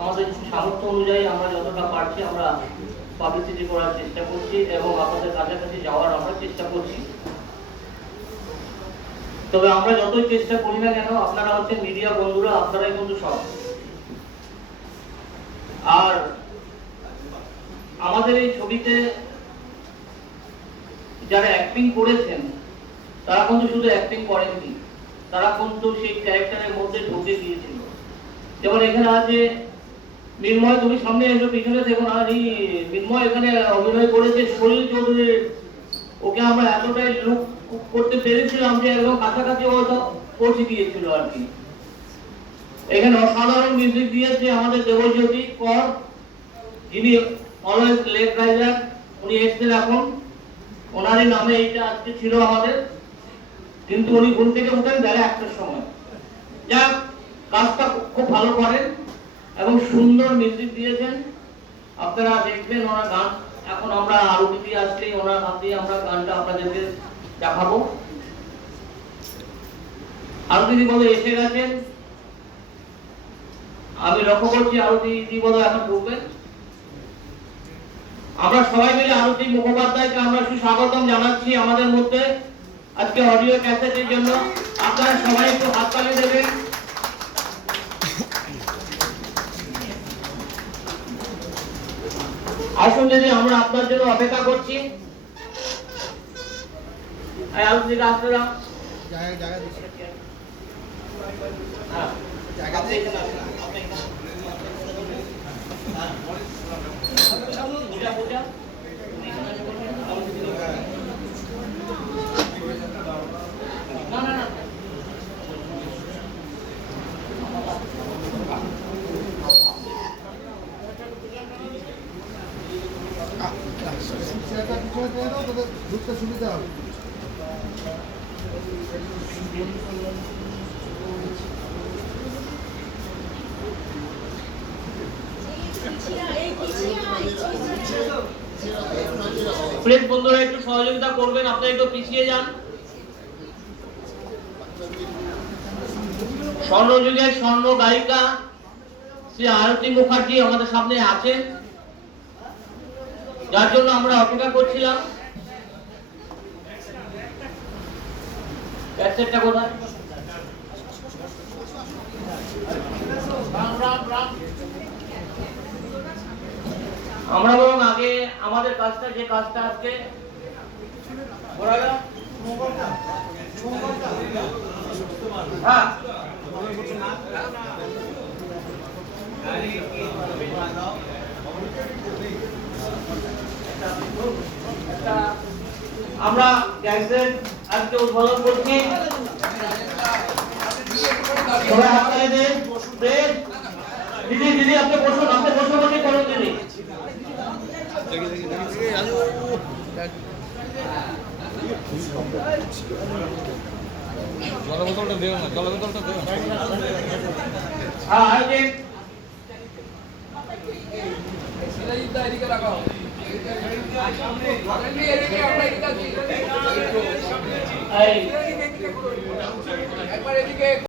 আমাদের সামর্থ্য অনুযায়ী আমরা যতটা পারছি আমরা পাবলিসিটি করার চেষ্টা করছি এবং আপনাদের কাছাকাছি যাওয়ার আমরা চেষ্টা করছি। তবে আমরা যতই চেষ্টা করি না কেন, আপনারা হচ্ছেন মিডিয়া বন্ধুরা, আপনারাই কিন্তু সব। আর আমাদের এই ছবিতে যারা অ্যাক্টিং করেছেন তারা কিন্তু শুধু অ্যাক্টিং করেননি, তারা কিন্তু সেই ক্যারেক্টারের মধ্যে ঢুকে গিয়েছিল। যেমন এখানে আছে মিনময়, তুমি সামনে এসো, পিছনে দেখো না, মিনময় এখানে অভিনয় করেছে সলিল চৌধুরী। ওকে আমরা এতটাই লুক করতে পেরেছিলাম যে একদম কাছাকাছি হয়তো পৌঁছে দিয়েছিল আর কি। এখানে অসাধারণ মিউজিক দিয়েছে আমাদের দেবজ্যোতি কর, যিনি অলওয়েজ লেট রাইজার। উনি এসছেন এখন, ওনারই নামে এইটা আজকে ছিল আমাদের, কিন্তু উনি ঘুম থেকে উঠেন 1:30টার সময়। যাক, কাজটা খুব ভালো করেন এবং সুন্দর মিউজিক দিয়েছেন। আপনারা দেখবেন ওনার গান, এখন আমরা আরতি দিয়ে আসলেই ওনার হাত দিয়ে আমরা গানটা আপনাদেরকে দেখাবো। আরতি দি বলে এসে গেছেন, আমি লক্ষ্য করছি আরতি দি বলে এখন ঢুকবেন। আমরা সবাই মিলে আরতি মুখোপাধ্যায়কে আমরা সুস্বাগতম জানাচ্ছি আমাদের মধ্যে আজকে অডিও ক্যাসেটের জন্য। আপনারা সবাই একটু হাততালি দেবেন। আসুন দিদি, আমরা আপনার জন্য অপেক্ষা করছি। আরতি দিদি আসতে দাও। ঢুকতে সুবিধা হবে। প্লিজ বন্ধুরা একটু সহযোগিতা করবেন, আপনারা একটু পিছিয়ে যান। স্বর্ণযুগের স্বর্ণ গায়িকা শ্রী আরতি মুখার্জি আমাদের সামনে আছেন, যার জন্য আমরা অপেক্ষা করছিলাম। ক্যাসেটটা কোথায়? আমরা বরং আগে আমাদের কাজটা, যে কাজটা আজকে হ্যাঁ আমরা ক্যাসেট আজকে উদ্বোধন করছি। সবাই হাততালি দেন। দিদি দিদি আপনি বসুন, আপনি বসে বসে করুন দিদি। জলের বোতলটা দেও না, জলের বোতলটা দেও। হ্যাঁ এই এদিকে লাগাও। একবার এদিকে